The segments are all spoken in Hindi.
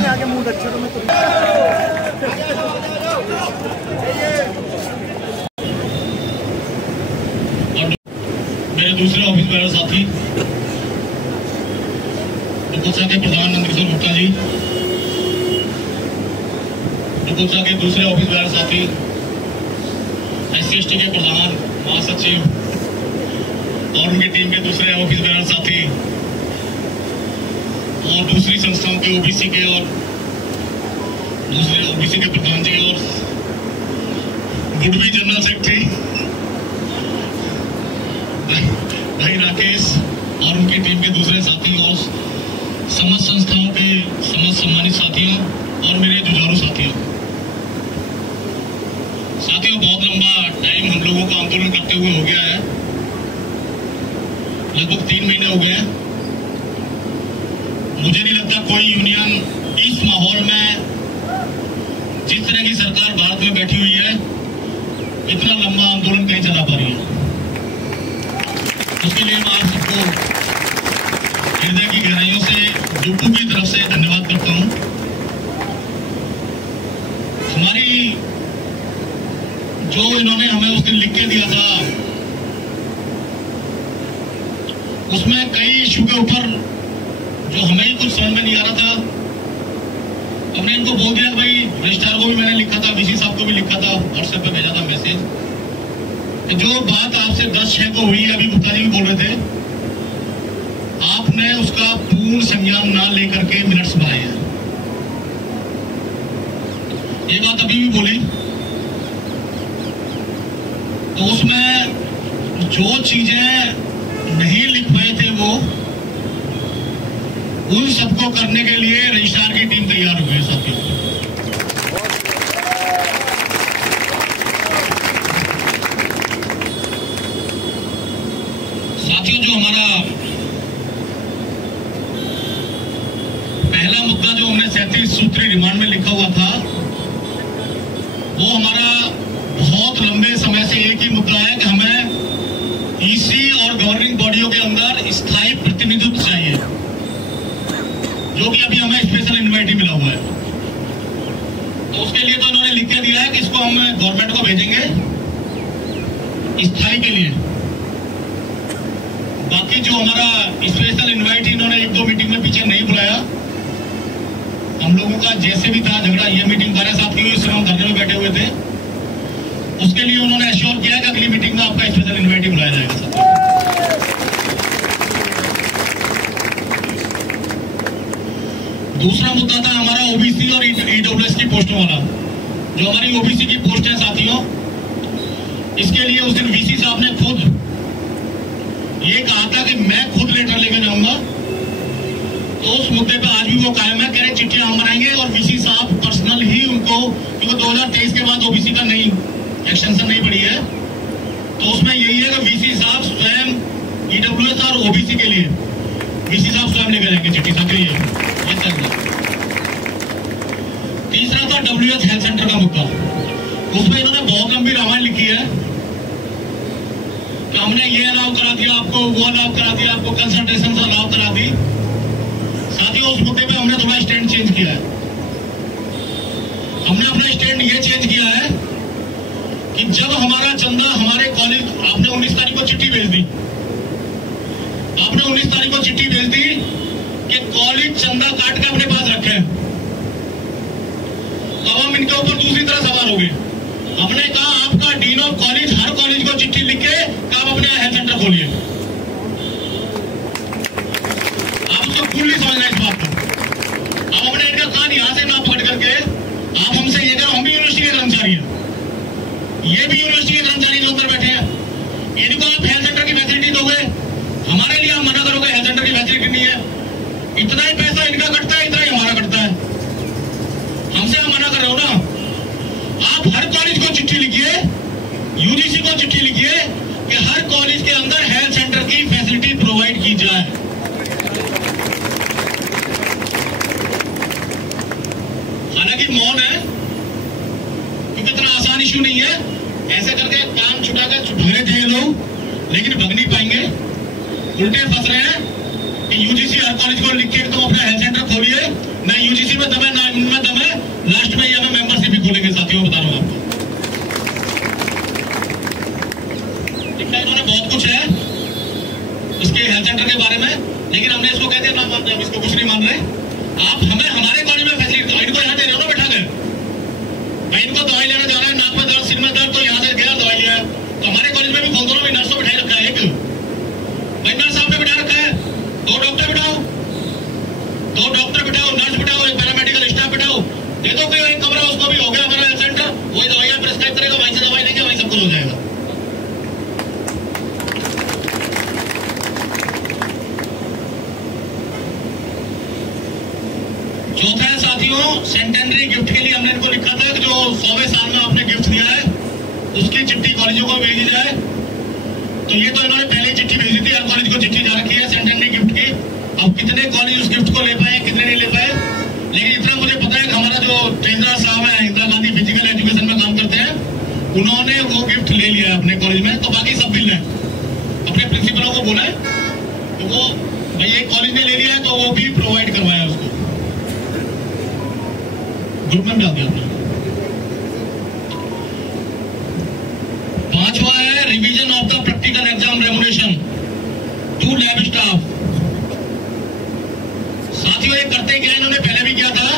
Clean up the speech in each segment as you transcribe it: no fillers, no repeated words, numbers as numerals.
में आगे मूड अच्छे तो मैं तो मेरे दूसरे ऑफिस बेयर साथी दुपुत्सा के प्रधान नंदकिशोर गुप्ता जी, दुपुत्सा के दूसरे ऑफिस बेयर साथी SC/ST के प्रधान महासचिव और उनकी टीम के दूसरे ऑफिस बेयर साथी और दूसरी संस्थाओं के OBC के और दूसरे OBC के प्रधान जी और गुडवी जनरल सेक्रेटरी भाई राकेश और उनकी टीम के दूसरे साथी और समस्त संस्थाओं के समस्त सम्मानित साथियों और मेरे जुझारू साथियों, बहुत लंबा टाइम हम लोगों को आंदोलन करते हुए हो गया है, लगभग 3 महीने हो गए हैं। मुझे नहीं लगता कोई यूनियन इस माहौल में जिस तरह की सरकार भारत में बैठी हुई है इतना लंबा आंदोलन कहीं चला पा रही है। उसके लिए मैं आप सबको हृदय की गहराइयों से डुप्पू की तरफ से धन्यवाद करता हूं। हमारी जो इन्होंने हमें उस दिन लिख के दिया था उसमें कई इशू के ऊपर जो हमें ही कुछ समझ में नहीं आ रहा था, हमने इनको बोल दिया भाई, रजिस्ट्रार को भी मैंने लिखा था, VC साहब को भी लिखा था, व्हाट्सएप पे भेजा था मैसेज, जो बात आपसे 10/6 को हुई है, अभी गुप्ता जी भी बोल रहे थे, आपने उसका पूर्ण संज्ञान ना लेकर के मिनट्स बनाए हैं। ये बात अभी भी बोली तो उसमें जो चीजें नहीं लिख पाए थे वो उन सबको करने के लिए रजिस्ट्रार की टीम तैयार हुई है साथियों। जो हमारा पहला मुद्दा जो हमने 37 सूत्री रिमांड में लिखा हुआ था वो हमारा बहुत लंबे समय से एक ही मुद्दा है कि हमें EC और गवर्निंग बॉडियों के अंदर स्थायी प्रतिनिधित्व चाहिए, जो कि अभी हमें स्पेशल इन्वाइटी मिला हुआ है। तो उसके लिए तो इन्होंने लिख के दिया है कि इसको हम गवर्नमेंट को भेजेंगे स्थायी के लिए। बाकी जो हमारा स्पेशल इन्वाइट इन्होंने 1-2 मीटिंग में पीछे नहीं बुलाया, हम लोगों का जैसे भी था झगड़ा, ये मीटिंग 12 साहब की हुई, इस समय हम धरने में बैठे हुए थे, उसके लिए उन्होंने एश्योर किया कि अगली मीटिंग में आपका स्पेशल इन्वाइट बुलाया जाएगा सर। दूसरा मुद्दा था हमारा OBC और EWS की पोस्टों वाला, जो हमारी OBC की पोस्ट है साथियों, इसके लिए उस दिन VC साहब ने खुद ये कहा था कि मैं खुद लेटर लेकर जाऊंगा, तो उस मुद्दे पे आज भी वो कायम है, कह रहे चिट्ठियां हम बनाएंगे और VC साहब पर्सनल ही उनको, क्योंकि 2023 के बाद OBC का नई एक्सटेंशन नहीं पड़ी है, तो उसमें यही है कि VC साहब स्वयं EWS और OBC के लिए VC साहब स्वयं लेकर जाएंगे चिट्ठी साथी। ये चल रहा। तीसरा था WH हेल्थ सेंटर का मुद्दा, उसमें इन्होंने बहुत लंबी रामायण लिखी है कि हमने ये अलाउ करा दिया आपको, वो अलाउ करा दिया आपको, कंसल्टेशन अलाउ करा दी। साथियों उस मुद्दे पे हमने थोड़ा स्टैंड चेंज किया है। हमने अपना स्टैंड ये चेंज किया है कि जब हमारा चंदा हमारे कॉलेज, आपने 19 तारीख को चिट्ठी भेज दी, आपने 19 तारीख को चिट्ठी भेज दी कि कॉलेज चंदा काट के अपने पास रखे, अब हम इनके ऊपर दूसरी तरह सवाल हो गए। हमने कहा आपका dean of college her college को चिट्ठी लिख के आप अपने हेल्थ सेंटर खोलिए। आप उसको फुल्ली समझना इस बात को। अब हमने इनका कान यहां से ना पकड़ करके आप हमसे ये करो, हम भी यूनिवर्सिटी के कर्मचारी हैं, ये भी यूनिवर्सिटी के कर्मचारी जो अंदर बैठे हैं, इनको आप हेल्थ सेंटर की फैसिलिटी दोगे, हमारे लिए आप मना करोगे हेल्थ सेंटर की फैसिलिटी नहीं है। इतना ही पैसा इनका कटता है, इतना ही हमारा कटता है, हमसे आप मना कर रहे हो ना। आप हर कॉलेज को चिट्ठी लिखिए, UGC को चिट्ठी लिखिए कि हर कॉलेज के अंदर हेल्थ सेंटर की फैसिलिटी प्रोवाइड की जाए। हालांकि मौन है क्योंकि इतना आसान इश्यू नहीं है, ऐसे करके काम छुटाकर भगे थे लोग, लेकिन भग नहीं पाएंगे, उल्टे फंस रहे हैं कि UGC हर कॉलेज को लिख के तुम अपना हेल्थ सेंटर खोलिए, ना UGC में दबे में? आप हमें हमारे कॉलेज में फैसिलिटी दो, इनको यहाँ दे रहे हो ना बैठा कर। भाई इनको दवाई लेना जा रहा है, नाक में दर्द, सिर में दर्द, तो यहाँ से गया दवाई लिया। तो हमारे कॉलेज में भी खोल दो ना भाई, नर्स को बिठाई रखा है। एक भाई नर्स आपने बिठा रखा है, 2 डॉक्टर बिठाओ, 2 डॉक्टर बिठाओ, नर्स बिठाओ, एक पैरामेडिकल स्टाफ बिठाओ, दे दो कोई एक कमरा, उसको भी हो गया हमारा हेल्थ सेंटर, वही दवाइयाँ प्रिस्क्राइब करेगा, वहीं से दवाई देंगे, वहीं सब कुछ हो जाएगा। चौथा है साथियों, सेंटेनरी गिफ्ट के लिए हमने इनको लिखा था कि जो 100वें साल में आपने गिफ्ट दिया है उसकी चिट्ठी कॉलेजों को भेजी जाए। तो ये तो इन्होंने पहले चिट्ठी भेजी थी, हर कॉलेज को चिट्ठी जा रखी है सेंटेनरी गिफ्ट की। अब कितने कॉलेज उस गिफ्ट को ले पाए, कितने नहीं ले पाए, लेकिन इतना मुझे पता है कि हमारा जो ट्रेजरर साहब है, इंदिरा गांधी फिजिकल एजुकेशन में काम करते हैं, उन्होंने वो गिफ्ट ले लिया है अपने कॉलेज में। तो बाकी सब मिल रहे हैं, अपने प्रिंसिपलों को बोला है तो वो भाई एक कॉलेज ने ले लिया है तो वो भी प्रोवाइड करवाया उसको, ग्रुप में डाल दिया आपने। 5वां है revision of the practical exam remuneration to lab staff. साथियों ये करते क्या, इन्होंने पहले भी किया था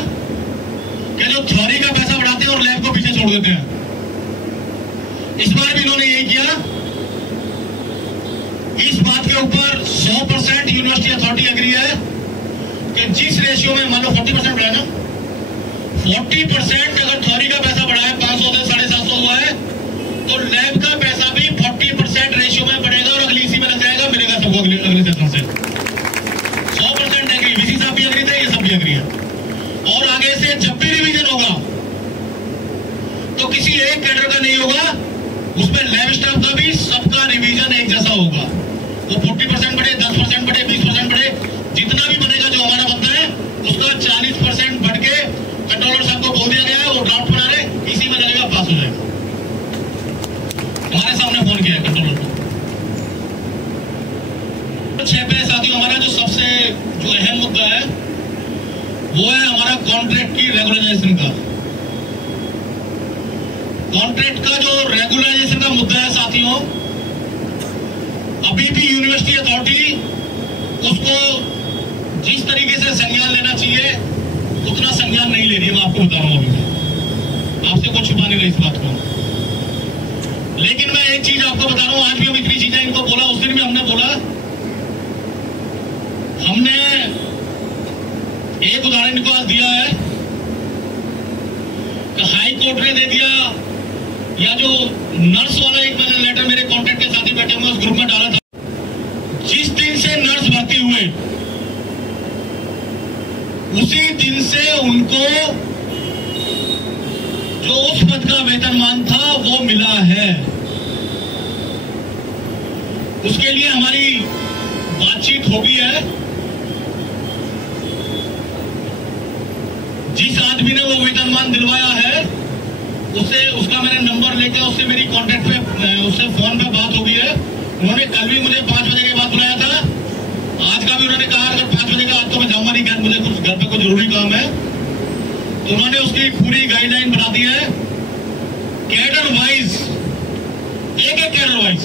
कि जो थ्योरी का पैसा बढ़ाते हैं और लैब को पीछे छोड़ देते हैं। इस बार भी इन्होंने यही किया। इस बात के ऊपर 100% यूनिवर्सिटी अथॉरिटी एग्री है कि जिस रेशियो में, मान लो 40% बढ़ा ना, 40% अगर थ्योरी का पैसा बढ़ा है, 500 से 750 हुआ है, तो लैब का पैसा भी 40% रेशियो में बढ़ेगा और अगली इसी में लग जाएगा, मिलेगा सबको अगले सेशन से। 100% एग्री, वीसी साहब भी एग्री थे, ये सब भी एग्री है। और आगे से जब भी रिवीजन होगा तो किसी एक कैडर का नहीं होगा, उसमें लैब स्टाफ का भी सबका रिवीजन एक जैसा होगा। वो 40% बढ़े, 10% बढ़े, 20% बढ़े, जितना भी बनेगा जो हमारा बनता है उसका 40% बढ़ के कंट्रोलर साहब को बोल दिया गया है, वो ड्राफ्ट बना रहे, इसी में लगेगा, पास हो जाएगा। हमारे सामने फोन किया है कंट्रोलर को। 6 पे साथियों हमारा जो सबसे जो अहम मुद्दा है वो है हमारा कॉन्ट्रैक्ट की रेगुलराइजेशन का। कॉन्ट्रैक्ट का जो रेगुलराइजेशन का मुद्दा है साथियों, अभी भी यूनिवर्सिटी अथॉरिटी उसको जिस तरीके से संज्ञान लेना चाहिए उतना संज्ञान नहीं ले रही है। मैं आपको बता रहा हूं, अभी आपसे कुछ छुपा नहीं रही इस बात को। लेकिन मैं एक चीज आपको बता रहा हूं, आज भी हम इतनी चीजें इनको बोला, उस दिन भी हमने बोला, हमने एक उदाहरण इनको आज दिया है कि हाई कोर्ट ने दे दिया, या जो नर्स वाला एक मैंने लेटर मेरे कॉन्ट्रैक्ट के साथी बैठे हुए उस ग्रुप में डाला था, जिस दिन से नर्स भर्ती हुए उसी दिन से उनको जो उस पद का वेतनमान था वो मिला है। उसके लिए हमारी बातचीत हो गई है। जिस आदमी ने वो वेतनमान दिलवाया है उससे, उसका मैंने नंबर लेके उससे मेरी कांटेक्ट पे, उससे फोन पे बात हो गई है। उन्होंने कल भी मुझे 5 बजे के बाद बुलाया था, आज का भी उन्होंने कहा अगर 5 बजे का आज तो मैं जाऊंगा नहीं, मुझे कुछ घर पे कुछ जरूरी काम है। तो उन्होंने उसकी पूरी गाइडलाइन बना दी है, कैडर वाइज, एक कैडर वाइज।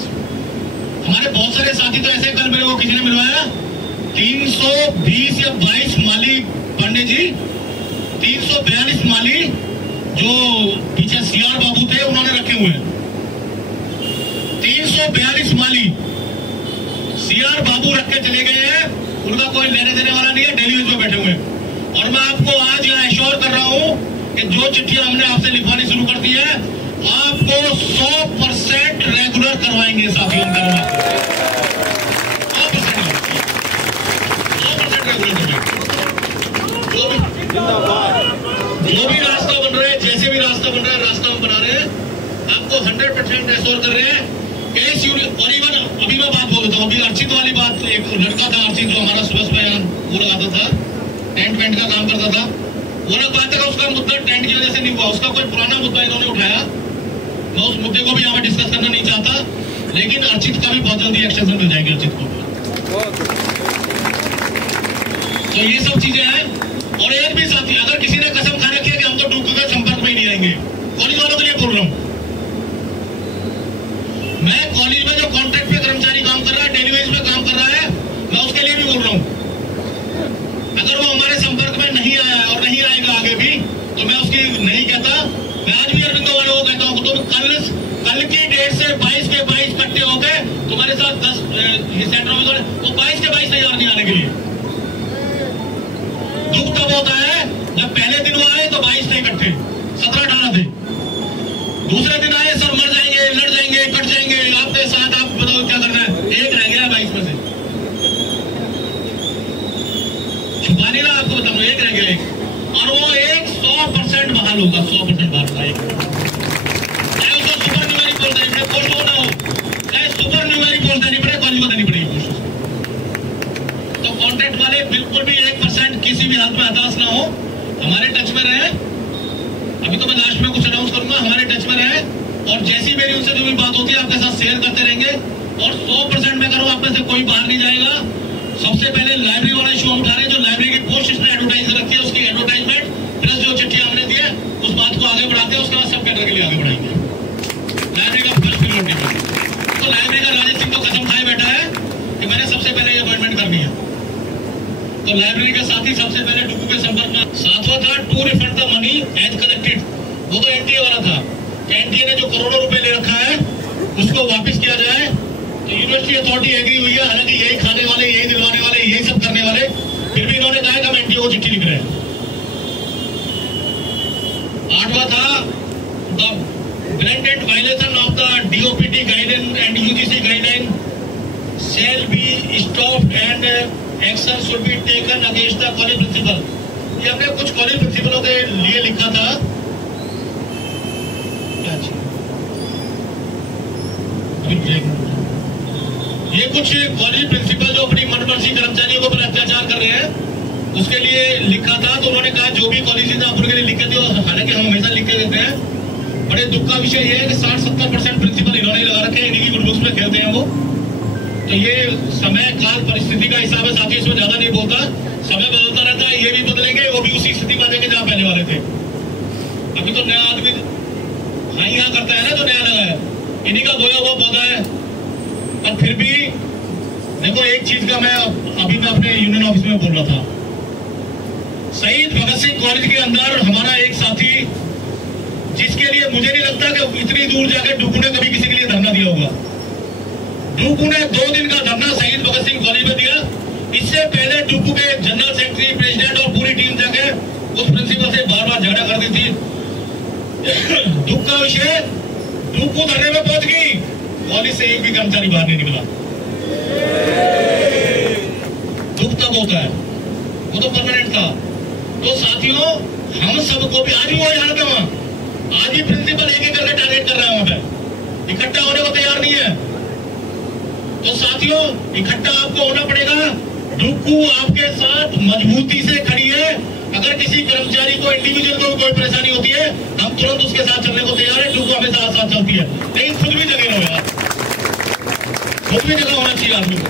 हमारे बहुत सारे साथी तो ऐसे, कल मेरे को किसी ने मिलवाया 320 या 22 माली पांडे जी, 342 माली जो पीछे सीआर बाबू थे उन्होंने रखे हुए हैं। 342 माली सीआर बाबू रख के चले गए हैं, उनका कोई लेने देने वाला नहीं है, डेली यूज में बैठे हुए हैं। और मैं आपको आज यहाँ एश्योर कर रहा हूं कि जो चिट्ठियां हमने आपसे लिखवानी शुरू कर दी है, आपको 100% रेगुलर करवाएंगे साथियों। 100% रेगुलर करवाएंगे। जो भी रास्ता बन रहा है, जैसे भी रास्ता बन रहा है, रास्ता हम बना रहे हैं, आपको 100% एश्योर कर रहे हैं। और इवन अभी मैं बात बोल देता हूँ, अभी अर्चित वाली बात, एक लड़का था अर्चित जो हमारा सुबह सुबह वो लगाता था, टेंट वेंट का काम करता था, वो लोग बात है उसका मुद्दा टेंट की वजह से नहीं हुआ, उसका कोई पुराना मुद्दा इन्होंने उठाया। मैं उस मुद्दे को भी यहाँ पर डिस्कस करना नहीं चाहता, लेकिन अर्चित का भी बहुत जल्दी एक्शन मिल जाएगी अर्चित को। तो ये सब चीजें हैं। और एक भी साथी, अगर किसी ने कसम खा रखी है कि हम तो डूब के संपर्क में ही नहीं आएंगे, कॉलेज वालों के लिए बोल रहा हूं मैं, कॉलेज में जो कॉन्ट्रैक्ट पे कर्मचारी काम कर रहा है, डेली वेज पे काम कर रहा है, मैं उसके लिए भी बोल रहा हूं। अगर वो हमारे आएगा आगे भी, तो मैं उसकी नहीं कहता। मैं आज भी अरविंदो वालों को कहता हूँ, तुम कल की डेट से 22 के 22 इकट्ठे हो गए, तुम्हारे साथ 10 सेंटरों में वो 22 के 22 तैयार नहीं आने के लिए। दुख तब होता है जब पहले दिन वो आए तो 22 थे इकट्ठे, 17-18 थे। दूसरे दिन आए सब मर जाएंगे, लड़ जाएंगे, कट जाएंगे, आपके साथ आप बताओ क्या करना है, एक रह गया 22 में से। छुपा नहीं रहा आपको बता रहा हूं, एक रह गया एक, और वो एक 100% बहाल होगा, 100% बहाल होगा एक। चाहे उसको सुपर न्यूमेरिक पोस्ट देनी पड़े, पोस्ट हो ना हो, चाहे सुपर न्यूमेरिक पोस्ट देनी पड़े, कॉलेज को देनी पड़ेगी पोस्ट। तो कॉन्ट्रैक्ट वाले बिल्कुल भी 1% किसी भी हाथ में हताश ना हो, हमारे टच में रहे। अभी तो मैं लास्ट में कुछ अनाउंस करूंगा, हमारे टच में रहे, और जैसी मेरी उनसे जो भी बात होती है आपके साथ शेयर करते रहेंगे। और 100% मैं करूँ, आप में से कोई बाहर नहीं जाएगा। सबसे पहले लाइब्रेरी वाला इशू हम उठा रहे हैं, जो लाइब्रेरी की पोस्ट इसने एडवर्टाइज रखी है, उसकी एडवर्टाइजमेंट प्लस जो चिट्ठी हमने दी है, उस बात को आगे बढ़ाते हैं। उसके बाद सब कैडर के लिए आगे बढ़ाएंगे। लाइब्रेरी का फर्स्ट प्रियोरिटी पर तो लाइब्रेरी का राजेश सिंह तो कसम खाए बैठा है कि मैंने सबसे पहले ये अपॉइंटमेंट करनी है। तो लाइब्रेरी के साथ ही सबसे पहले डुकू के संपर्क में। सातवां था to refund the money as collected, वो तो एनटीए वाला था। एनटीए ने जो करोड़ों रुपए ले रखा है उसको वापस किया जाए। तो यूनिवर्सिटी अथॉरिटी एग्री हुई है, हालांकि यही खाने वाले, यही दिलवाने वाले, यही सब करने वाले, फिर भी इन्होंने कहा कि हम एनटीए को चिट्ठी लिख रहे हैं। 8वां था the blended violation of the DOPT guideline and UGC guideline shall be stopped and action should be taken against the college principal. ये हमने कुछ कॉलेज प्रिंसिपलों के लिए लिखा था। ये कुछ कॉलेज प्रिंसिपल जो अपनी मनमर्जी कर्मचारियों को पर अत्याचार कर रहे हैं, उसके लिए लिखा था। तो उन्होंने कहा जो भी कॉलेजेस आप उनके लिए लिख के दो, हालांकि हम हमेशा लिख के देते हैं। बड़े दुख का विषय ये है कि 60-70% प्रिंसिपल इन्होंने लगा रखे हैं, इन्हीं की गुडबुक्स में खेलते हैं वो। तो ये समय काल परिस्थिति का हिसाब है साथी, इसमें ज्यादा नहीं बोलता। समय बदलता रहता है, ये भी बदलेंगे, वो भी उसी स्थिति में आ जाएंगे जहां पहले वाले थे। अभी तो नया आदमी हाँ यहाँ करता है ना, जो नया लगा है, इन्हीं का बोया हुआ पौधा है। और फिर भी देखो एक चीज का मैं अपने यूनियन ऑफिस में बोल रहा था, शहीद भगत सिंह कॉलेज के अंदर हमारा एक साथी, जिसके लिए मुझे नहीं लगता कि इतनी दूर जाकर डुकू ने कभी किसी के लिए धरना दिया होगा। डुकू ने 2 दिन का धरना शहीद भगत सिंह कॉलेज में दिया। इससे पहले डुकू के जनरल सेक्रेटरी, प्रेसिडेंट और पूरी टीम जाके उस प्रिंसिपल से बार-बार झगड़ा करती थी। दुख का विषय, डुकू धरने में पहुंच गई, कॉलेज से एक भी कर्मचारी बाहर नहीं निकला। दुख तब होता है, वो तो परमानेंट था। तो साथियों, हम सबको भी आज भी वही हालत है वहां, आज भी प्रिंसिपल एक एक करके टारगेट कर रहा है, वहां पे इकट्ठा होने को तैयार नहीं है। तो साथियों, इकट्ठा आपको होना पड़ेगा। डुकू आपके साथ मजबूती से खड़ी है। अगर किसी कर्मचारी को, इंडिविजुअल को कोई परेशानी होती है, हम तुरंत उसके साथ चलने को तैयार है। डुकू हमें साथ साथ चलती है, लेकिन खुद भी जगह रहो यार, खुद भी जगह होना चाहिए आदमी को।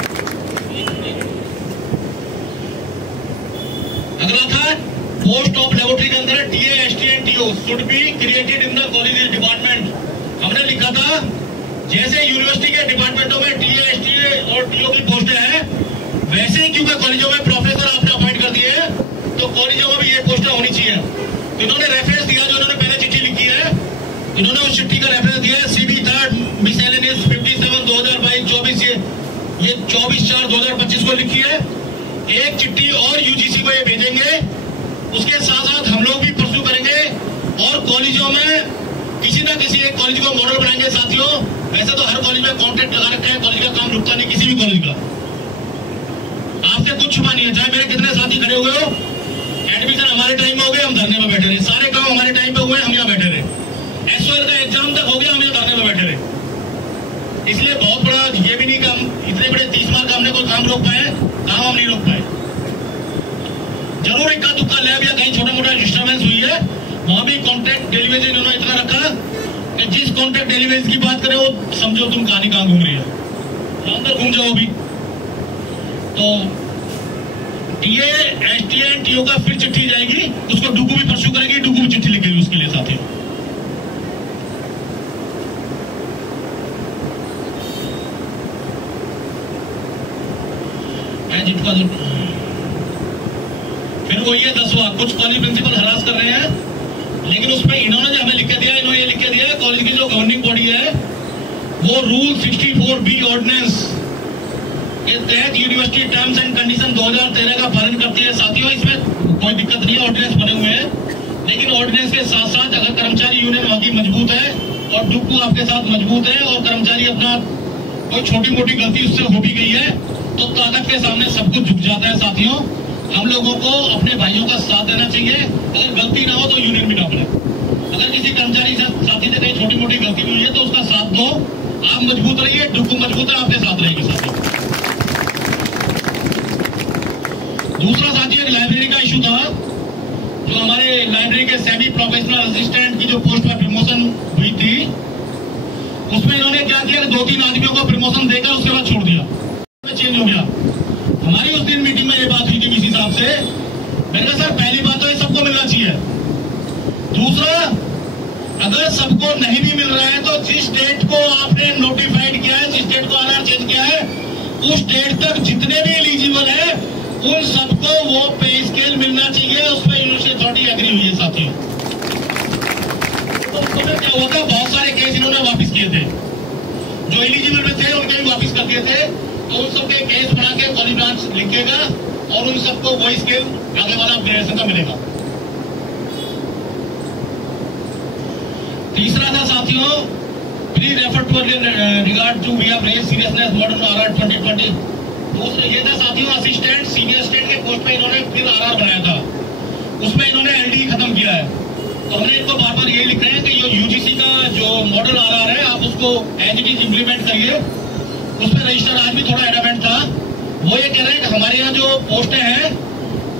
अगला था पोस्ट ऑफ लेबोरेटरी के अंदर TA, ST and TO should be created in the college department. हमने लिखा था जैसे यूनिवर्सिटी के डिपार्टमेंटों में टीए, एसटीए और टीओ की पोस्टें हैं, वैसे ही क्योंकि कॉलेजों में प्रोफेसर आपने अपॉइंट कर दिए हैं, तो कॉलेजों में भी ये पोस्टें होनी चाहिए। इन्होंने रेफरेंस दिया, जो इन्होंने पहले चिट्ठी लिखी है, इन्होंने उस चिट्ठी का रेफरेंस दिया है CB 3rd मिसलेनियस 57/2022, ये 24/4/2025 को लिखी है। एक चिट्ठी और यूजीसी को ये भेजेंगे। उसके साथ साथ हम लोग भी परस्यू करेंगे और कॉलेजों में किसी ना किसी एक कॉलेज को मॉडल बनाएंगे। साथियों, वैसे तो हर कॉलेज में कॉन्ट्रैक्ट लगा रखा है, कॉलेज का काम रुकता नहीं, किसी भी कॉलेज का। आपसे कुछ छुपा नहीं है, चाहे मेरे कितने साथी खड़े हुए हो, एडमिशन हमारे टाइम में हो गए, हम धरने में बैठे रहे, सारे काम हमारे टाइम पे हुए, हम यहाँ बैठे रहे, SOL का एग्जाम तक हो गया, हम यहाँ धरने में बैठे रहे। इसलिए बहुत बड़ा ये भी नहीं कि हम इतने बड़े 30 मार्क का हमने कोई काम रोक पाए, काम हम नहीं रोक पाए। जरूर इक्का दुक्का लैब या कहीं छोटा मोटा डिस्टर्बेंस हुई है, वहां भी कॉन्ट्रैक्ट डेलीवेज इन्होंने इतना रखा कि जिस कॉन्ट्रैक्ट डेलीवेज की बात करें वो समझो तुम कहानी कहां घूम रही है, अंदर घूम जाओ भी। तो टीए, एसटीए, टीओ का फिर चिट्ठी जाएगी, उसको डुकू भी परस्यू करेगी, डुकू भी चिट्ठी लिखेगी उसके लिए। साथी फिर वो ये है 10वां। कुछ कॉलेज प्रिंसिपल हरास कर रहे हैं, लेकिन उसमें इन्होंने जो हमें लिख के दिया है, इन्होंने ये लिख के दिया है कॉलेज की जो गवर्निंग बॉडी है वो रूल 64B ऑर्डिनेंस के तहत यूनिवर्सिटी टर्म्स एंड कंडीशन 2013 का पालन करती है। साथियों, इसमें कोई दिक्कत नहीं है, ऑर्डिनेंस बने हुए हैं, लेकिन ऑर्डिनेंस के साथ साथ अगर कर्मचारी यूनियन वहां की मजबूत है और डुक्कू आपके साथ मजबूत है और कर्मचारी अपना कोई छोटी मोटी गलती उससे हो भी गई है तो ताकत के सामने सब कुछ झुक जाता है। साथियों, हम लोगों को अपने भाइयों का साथ देना चाहिए। अगर गलती ना हो तो यूनियन भी ना बने। अगर किसी कर्मचारी से साथी से कहीं छोटी मोटी गलती भी हुई है तो उसका साथ दो। आप मजबूत रहिए, डुक्कू मजबूत है, आपके साथ रहेगी। साथियों, दूसरा साथियों, एक लाइब्रेरी का इशू था। जो हमारे लाइब्रेरी के सेमी प्रोफेशनल असिस्टेंट की जो पोस्ट पर प्रमोशन हुई थी, उसमें इन्होंने क्या किया, 2-3 आदमियों को प्रमोशन देकर उसके बाद छोड़ दिया, चेंज हो गया। हमारी उस दिन मीटिंग में ये बात हुई थी वीसी साहब से। मैंने कहा सर, पहली बात तो ये सबको मिलना चाहिए। दूसरा, अगर सबको नहीं भी मिल रहा है तो जिस डेट को आपने नोटिफाइड किया है, जिस डेट को आधार चेंज किया है, उस डेट तक जितने भी एलिजिबल है उन सबको वो पे स्केल मिलना चाहिए। उसमें यूनिवर्सिटी अथॉरिटी एग्री हुई है। साथियों, तो उसमें क्या हुआ था, बहुत सारे केस इन्होंने वापस किए थे, जो एलिजिबल में थे उनके भी वापस कर दिए थे। तो उन सबके केस बना के कॉलेज ब्रांच लिखेगा और उन सबको वो स्केल आगे वाला अपग्रेडेशन का मिलेगा। तीसरा था साथियों, please refer to regard to we have raised seriousness model RR 2020। दूसरा ये था साथियों, असिस्टेंट सीनियर असिस्टेंट के पोस्ट पे इन्होंने फिर आरआर बनाया था, उसमें इन्होंने एलडी खत्म किया है। तो हमने इनको बार बार यही लिख रहे हैं कि ये यूजीसी का जो मॉडल आरआर है आप उसको एज इट इज इम्प्लीमेंट करिए। उसमें रजिस्टर आज भी थोड़ा एडामेंट था। वो ये कह रहे हैं कि हमारे यहाँ जो पोस्टें हैं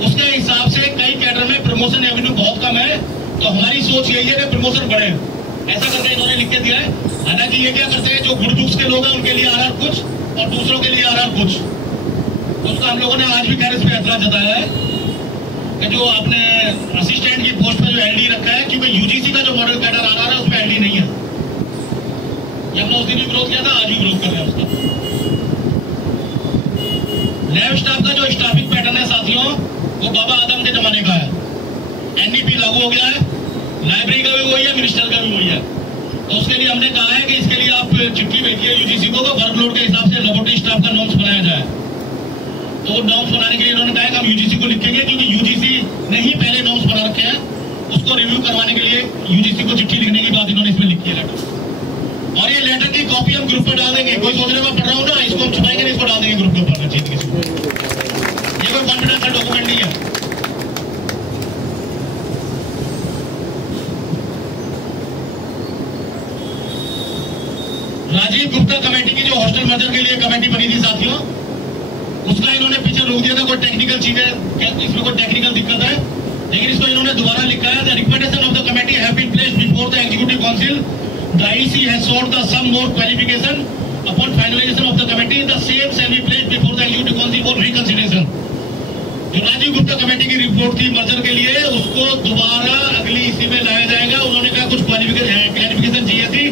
उसके हिसाब से कई कैडर में प्रमोशन एवेन्यू बहुत कम है, तो हमारी सोच यही है कि प्रमोशन बढ़े। ऐसा करके इन्होंने लिख के दिया है। हालांकि ये क्या करते हैं, जो गुड बुक्स के लोग हैं उनके लिए आरआर कुछ और दूसरों के लिए आरआर कुछ। उसका हम लोगों ने आज भी खैर इस पर ऐतराज जताया है कि जो आपने असिस्टेंट की पोस्ट पर जो एलडी रखा है, क्योंकि यूजीसी का जो मॉडल कैडर आ रहा है उसमें एलडी नहीं है। ये हमने उस दिन भी विरोध किया था, आज भी विरोध कर रहे हैं उसका। लैब स्टाफ का जो स्टाफिंग पैटर्न है साथियों, वो बाबा आदम के जमाने का है। एनडीपी लागू हो गया है, लाइब्रेरी का भी वही है, मिनिस्टर का भी वही है। तो उसके लिए हमने कहा है कि इसके लिए आप चिट्ठी भेजिए यूजीसी को, वर्कलोड के हिसाब से लेबोरेटरी स्टाफ का नॉर्म्स बनाया जाए। तो नॉर्म्स बनाने के लिए इन्होंने कहा कि हम यूजीसी को लिखेंगे, क्योंकि यूजीसी ने ही पहले नॉर्म्स बना रखे हैं, उसको रिव्यू करवाने के लिए यूजीसी को चिट्ठी लिखने की बात इन्होंने इसमें लिखी है लेटर। और ये लेटर की कॉपी हम ग्रुप पर डाल देंगे। कोई सोच रहे मैं पढ़ रहा हूँ ना, इसको हम छुपाएंगे नहीं, इसको डाल देंगे ग्रुप के ऊपर। ये कोई कॉन्फिडेंशियल डॉक्यूमेंट नहीं है। राजीव गुप्ता कमेटी की जो हॉस्टल मर्जर के लिए कमेटी बनी थी साथियों, उसका इन्होंने पीछे रोक दिया था। कोई टेक्निकल चीज है, इसमें कोई टेक्निकल दिक्कत है, लेकिन इसको इन्होंने दोबारा लिखा है। The recommendation of the committee have been placed before the executive council. The IEC has sought the some more qualification upon finalization of the committee. The same shall be placed before the executive council for reconsideration. जो राजीव गुप्ता कमेटी की रिपोर्ट थी मर्जर के लिए, उसको दोबारा अगली इसी में लाया जाएगा। उन्होंने कहा कुछ क्लैरिफिकेशन चाहिए थी,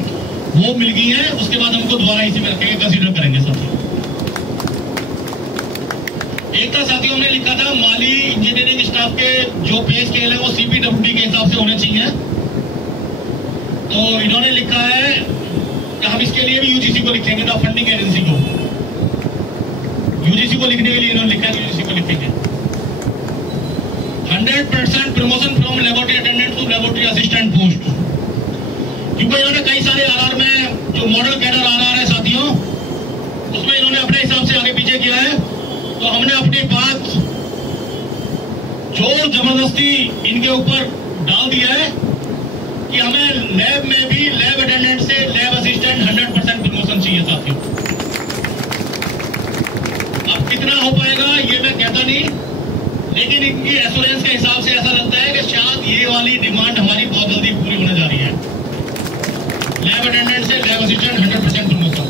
वो मिल गई है। उसके बाद हमको दोबारा इसी में रखेंगे, कंसीडर करेंगे साथियों। एक था साथियों, हमने लिखा था माली इंजीनियरिंग स्टाफ के जो पे स्केल है वो सीपीडब्ल्यूडी के हिसाब से होने चाहिए। तो इन्होंने लिखा है कि हम इसके लिए भी यूजीसी को लिखेंगे, ना फंडिंग एजेंसी को। यूजीसी को लिखने के लिए इन्होंने लिखा है, यूजीसी को लिखेंगे। 100% promotion from laboratory attendant to laboratory assistant post. क्योंकि इन्होंने कई सारे आरआर में जो मॉडल कैडर आरआर है साथियों, उसमें इन्होंने अपने हिसाब से आगे पीछे किया है। तो हमने अपनी बात जोर जबरदस्ती इनके ऊपर डाल दिया है कि हमें लैब में भी लैब अटेंडेंट से लैब असिस्टेंट 100% प्रमोशन चाहिए साथियों। अब कितना हो पाएगा ये मैं कहता नहीं, लेकिन इनकी एश्योरेंस के हिसाब से ऐसा लगता है कि शायद ये वाली डिमांड हमारी बहुत जल्दी पूरी होने जा रही है। लैब अटेंडेंट से लैब असिस्टेंट 100% प्रमोशन।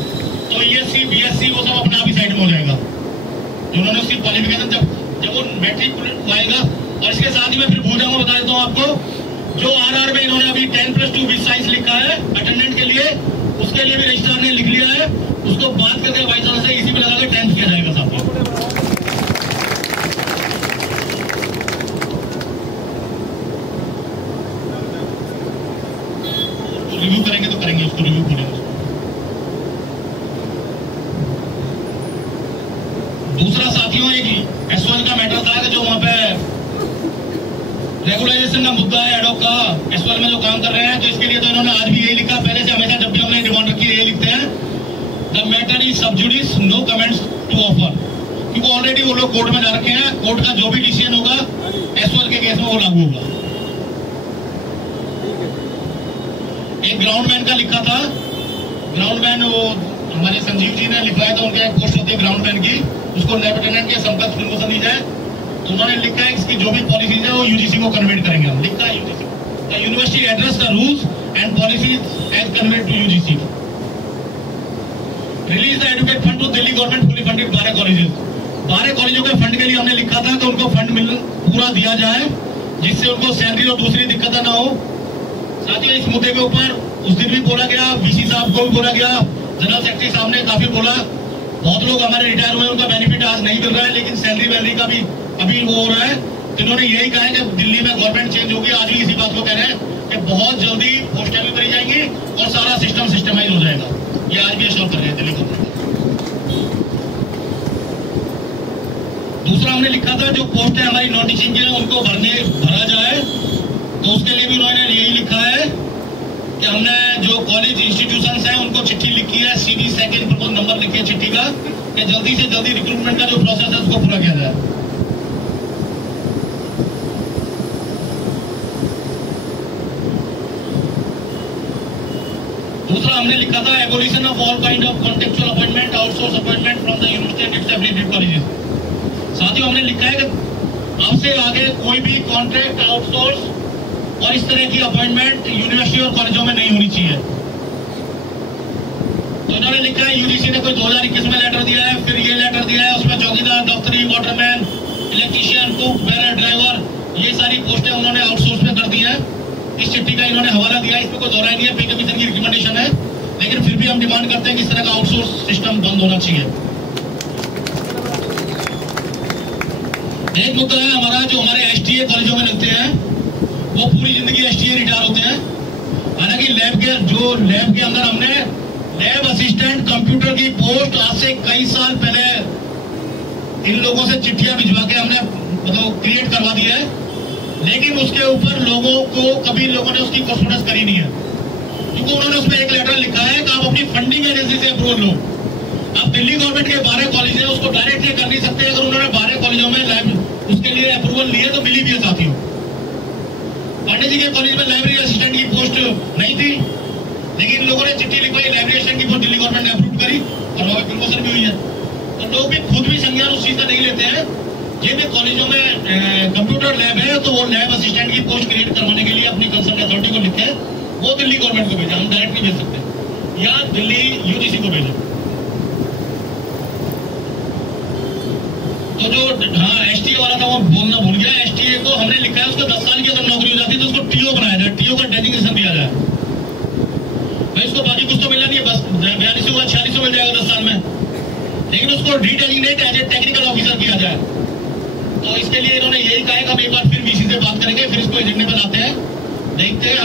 तो ईएससी बीएससी वो सब अपना भी साइड में हो जाएगा। उन्होंने उसकी क्वालिफिकेशन जब वो मैट्रिक आएगा। और इसके साथ ही मैं फिर भूल जाऊंगा, बता देता हूँ आपको, जो आरआर में इन्होंने अभी 10+2 विद साइंस लिखा है अटेंडेंट के लिए, उसके लिए भी रजिस्ट्रार ने लिख लिया है। उसको बात करके वाइस चांसलर से इसी में लगा के 10th किया जाएगा साथियों। रिव्यू करेंगे तो करेंगे, उसको रिव्यू करेंगे। दूसरा साथियों, एक एसवाल का मैटर था कि जो वहां पे रेगुलाइजेशन का मुद्दा है एडोक का, एसवाल में जो काम कर रहे हैं, तो इसके लिए तो इन्होंने आज भी यही लिखा, पहले से हमेशा जब भी हमने डिमांड रखी है यही लिखते हैं, the matter is sub judice, no comments to offer. क्योंकि ऑलरेडी वो लोग कोर्ट में जा रखे हैं, कोर्ट का जो भी डिसीजन होगा एसवाल के केस में वो लागू होगा। एक ग्राउंडमैन का लिखा था, ग्राउंडमैन वो हमारे संजीव जी ने लिखवाया था, उनका एक पोस्ट होती है ग्राउंडमैन की, उसको लेफ्टिनेंट के संपर्क प्रमोशन दी जाए, तो उन्होंने लिखा है इसकी जो भी पॉलिसीज है वो यूजीसी को कन्वर्ट करेंगे। हम लिखा है UGC, the university address the rules and policies as convert to UGC. Release the adequate fund to Delhi government fully funded 12 colleges. 12 कॉलेजों के फंड के लिए हमने लिखा था कि उनको फंड पूरा दिया जाए, जिससे उनको सैलरी और दूसरी दिक्कतें ना हो। साथियों, इस मुद्दे के ऊपर उस दिन भी बोला गया, वीसी साहब को भी बोला गया, जनरल सेक्रेटरी साहब ने काफी बोला, बहुत लोग हमारे रिटायर हुए, उनका बेनिफिट आज नहीं मिल रहा है, लेकिन सैलरी वैलरी का भी अभी वो हो रहा है। तो इन्होंने यही कहा है कि दिल्ली में गवर्नमेंट चेंज होगी, आज भी इसी बात को कह रहे हैं कि बहुत जल्दी पोस्टें भी भरी जाएंगी और सारा सिस्टम सिस्टमाइज हो जाएगा। ये आज भी एश्योर कर रहे हैं दिल्ली गवर्नमेंट। दूसरा हमने लिखा था जो पोस्टें हमारी नॉन टीचिंग की हैं उनको भरा जाए, तो उसके लिए भी उन्होंने यही लिखा है कि हमने जो कॉलेज इंस्टीट्यूशंस हैं उनको चिट्ठी लिखी है, सीबी सेकंड प्रपोज नंबर लिखी है चिट्ठी का, कि जल्दी से जल्दी रिक्रूटमेंट का जो प्रोसेस है उसको पूरा किया जाए। दूसरा हमने लिखा था abolition of all kind of contractual appointment, outsource appointment from the university and its affiliated colleges. साथियों, हमने लिखा है कि अब से आगे कोई भी कॉन्ट्रैक्ट, आउटसोर्स और इस तरह की अपॉइंटमेंट यूनिवर्सिटी और कॉलेजों में नहीं होनी चाहिए। तो इन्होंने लिखा है यूजीसी ने कोई 2021 में लेटर दिया है, फिर ये लेटर दिया है, उसमें चौकीदार, दफ्तरी, Waterman, electrician, cook, bearer, driver, ये सारी पोस्टें उन्होंने आउटसोर्स में कर दी है। इस चिट्ठी का इन्होंने हवाला दिया, इसमें कोई दोहराई नहीं है, पे कमीशन की रिकमेंडेशन है, लेकिन फिर भी हम डिमांड करते हैं कि इस तरह का आउटसोर्स सिस्टम बंद होना चाहिए। एक मुद्दा है हमारा, जो हमारे एसटीए कॉलेजों में लगते हैं वो पूरी जिंदगी एसटीए रिटायर होते हैं। हालांकि लैब के अंदर हमने लैब असिस्टेंट कंप्यूटर की पोस्ट आज से कई साल पहले इन लोगों से चिट्ठियां भिजवा के हमने मतलब क्रिएट करवा दी है, लेकिन उसके ऊपर लोगों को कभी लोगों ने उसकी कॉन्फिडेंस करी नहीं है, क्योंकि उन्होंने उसमें एक लेटर लिखा है कि आप अपनी फंडिंग एजेंसी से अप्रूवल लो। अब दिल्ली गवर्नमेंट के 12 कॉलेज है, उसको डायरेक्ट ये कर नहीं सकते। अगर उन्होंने 12 कॉलेजों में लैब उसके लिए अप्रूवल लिए तो मिली भी है। साथियों, पांडे जी के कॉलेज में लाइब्रेरी असिस्टेंट की पोस्ट नहीं थी, लेकिन लोगों ने चिट्ठी लिखवाई, लाइब्रेरी असिस्टेंट की पोस्ट दिल्ली गवर्नमेंट ने अप्रूव करी और वहां प्रमोशन भी हुई है। तो लोग भी खुद भी संज्ञान उस चीज का नहीं लेते हैं। ये भी कॉलेजों में कंप्यूटर लैब है, तो वो लैब असिस्टेंट की पोस्ट क्रिएट करवाने के लिए अपनी कंसर्न अथॉरिटी को लिखे, वो दिल्ली गवर्नमेंट को भेजा, हम डायरेक्ट नहीं भेज सकते, या दिल्ली यूजीसी को भेजा। तो जो एसटीए वाला था वो बोलना भूल गया, एसटीए को हमने लिखा है उसको 10 साल की अगर नौकरी हो जाती है तो उसको टीओ बनाया जाए, टीओ का डेजिग्नेशन दिया जाए। भाई इसको बाकी कुछ तो मिलना नहीं है, बस 4200 या 4600 मिल जाएगा 10 साल में, लेकिन उसको रीडेजिग्नेट एज ए टेक्निकल ऑफिसर किया जाए। तो इसके लिए इन्होंने यही कहा कि हम एक बार फिर वीसी से बात करेंगे, फिर इसको एजेंडे पर लाते हैं, देखते हैं।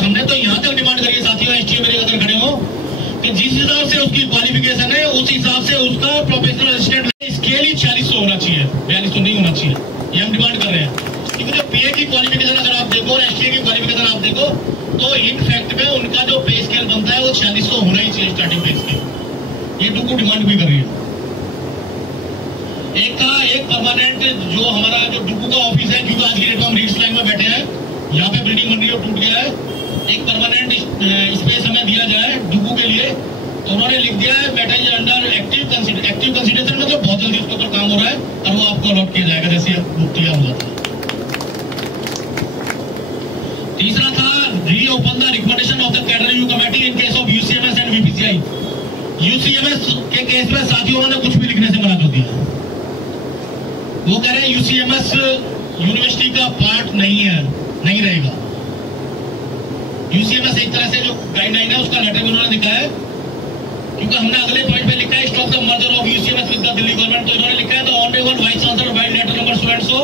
हमने तो यहाँ तक डिमांड करी है साथियों, एसटीए मेरे अगर खड़े हो कि जिस हिसाब से उसकी क्वालिफिकेशन है उस हिसाब से उसका प्रोफेशनल असिस्टेंट स्केल ही 4600 होना चाहिए, 4200 नहीं होना चाहिए। ये हम डिमांड कर रहे हैं, क्योंकि जो पीए की क्वालिफिकेशन अगर आप देखो और एसटीए की क्वालिफिकेशन आप देखो तो इन फैक्ट में उनका जो पे स्केल बनता है वो 4600 होना ही चाहिए स्टार्टिंग पे स्केल। ये डुकू डिमांड भी कर रही है। एक परमानेंट जो हमारा जो डुकू का ऑफिस है, क्योंकि आज की डेट में हम रीड्स लाइन में बैठे हैं, यहाँ पे बिल्डिंग बन रही है, टूट गया है, एक परमानेंट स्पेस हमें दिया जाए डुकू के लिए। तो उन्होंने लिख दिया है matter is under active consideration, मतलब बहुत जल्दी उसके ऊपर काम हो रहा है और वो आपको अलॉट किया जाएगा जैसे किया हुआ था। तीसरा था reopen the recommendation of the cadre review committee in case of UCMS and VPCI. UCMS के केस में साथियों उन्होंने कुछ भी लिखने से मना कर दिया। वो कह रहे हैं यूसीएमएस यूनिवर्सिटी का पार्ट नहीं है, नहीं रहेगा। यूसीएमएस एक तरह से जो गाइडलाइन है उसका लेटर भी उन्होंने दिखा है, क्योंकि हमने अगले पॉइंट पे लिखा है stop the merger of UCMS with the Delhi government. तो इन्होंने लिखा है the honourable vice chancellor by letter number so and so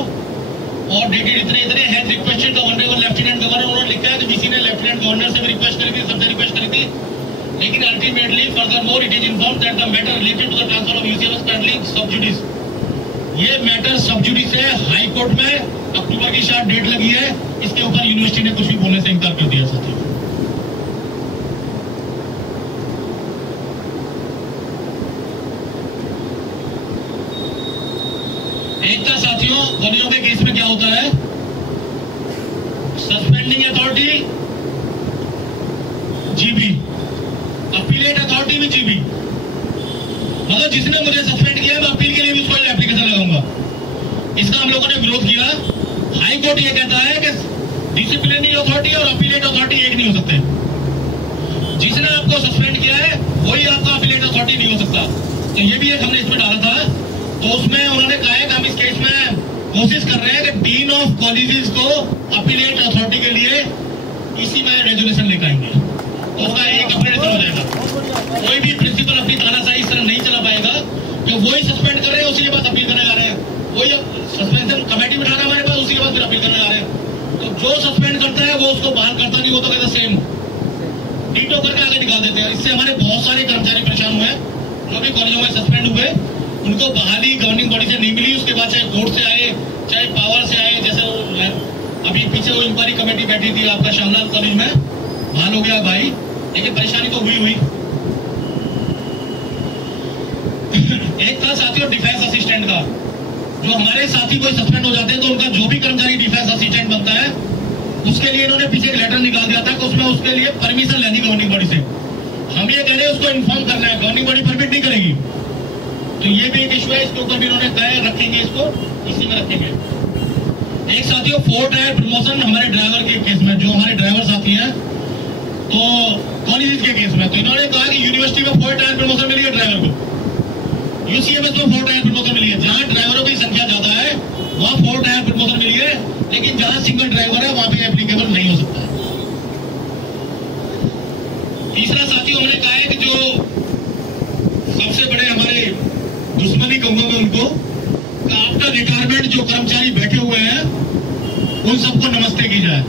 और डेटेड इतने has requested the honourable lieutenant governor. उन्होंने लिखा है कि किसी ने लेफ्टिनेंट गवर्नर से भी रिक्वेस्ट करी थी, सबसे लेकिन ultimately furthermore it is informed that the matter related to the transfer of UCMS pending sub judice. ये मैटर सब जुडिस है, हाई कोर्ट में अक्टूबर की शायद डेट लगी है, इसके ऊपर यूनिवर्सिटी ने कुछ भी बोलने से इनकार कर दिया साथियों। एक था साथियों कॉलेजों के केस में क्या होता है, suspending authority GB, appellate authority भी जीबी। मतलब जिसने मुझे सस्पेंड किया मैं अपील के लिए भी उसको एप्लीकेशन लगाऊंगा। इसका हम लोगों ने विरोध किया। हाई कोर्ट ये कहता है कि डिसिप्लिनरी अथॉरिटी और अपीलेट अथॉरिटी एक नहीं हो सकते। जिसने आपको सस्पेंड किया है वही आपका अपीलेट अथॉरिटी नहीं हो सकता। तो ये भी एक हमने इसमें डाला था। तो उसमें उन्होंने कहा है कि हम इस केस में कोशिश कर रहे हैं कि डीन ऑफ कॉलेजेस को अपीलेट अथॉरिटी के लिए इसी में रेजोल्यूशन लेकर आएंगे, तो उसका एक अपीलेशन हो जाएगा। कोई भी प्रिंसिपल अपनी तानाशाही इस तरह नहीं चला पाएगा कि वही सस्पेंड कर रहे हैं उसी के बाद अपील करने आ रहे हैं, वही सस्पेंशन कमेटी बिठाना हमारे पास उसी के बाद फिर अपील करने आ रहे हैं। तो जो सस्पेंड करता है वो उसको बाहर करता नहीं, वो तो कहता सेम डीटो करके आगे निकाल देते हैं। इससे हमारे बहुत सारे कर्मचारी परेशान हुए, जो भी कॉलेजों में सस्पेंड हुए उनको बहाली गवर्निंग बॉडी से नहीं मिली। उसके बाद चाहे कोर्ट से आए चाहे पावर से आए, जैसे अभी पीछे वो इंक्वायरी कमेटी बैठी थी आपका श्यामलाल कॉलेज में, हाल हो गया भाई, लेकिन परेशानी तो हुई। एक था साथियों डिफेंस असिस्टेंट का, जो हमारे साथी कोई सस्पेंड हो जाते हैं तो उनका जो भी कर्मचारी डिफेंस असिस्टेंट बनता है उसके लिए इन्होंने पीछे एक लेटर निकाल दिया था कि उसमें उसके लिए परमिशन लेनी गवर्निंग बॉडी से। हम ये कह रहे हैं उसको इन्फॉर्म करना है, गवर्निंग बॉडी परमिट नहीं करेगी। तो ये भी एक इशू है, इसके ऊपर भी इन्होंने कहा रखेंगे, इसको इसी में रखेंगे। एक साथियों 4 टायर प्रमोशन हमारे ड्राइवर के केस में, जो हमारे ड्राइवर साथी हैं तो कॉलेज के केस में, तो इन्होंने कहा कि यूनिवर्सिटी में 4 टायर प्रमोशन मिली है ड्राइवर को, यूसीएमएस में 4 टायर प्रमोशन मिली है। जहां ड्राइवरों की संख्या ज्यादा है वहां 4 टायर प्रमोशन मिली है, लेकिन जहां सिंगल ड्राइवर है वहां पे एप्लीकेबल नहीं हो सकता है। तीसरा साथियों हमने कहा है कि जो सबसे बड़े हमारे दुश्मनी कहूंगा मैं उनको, आफ्टर रिटायरमेंट जो कर्मचारी बैठे हुए हैं उन सबको नमस्ते की जाए।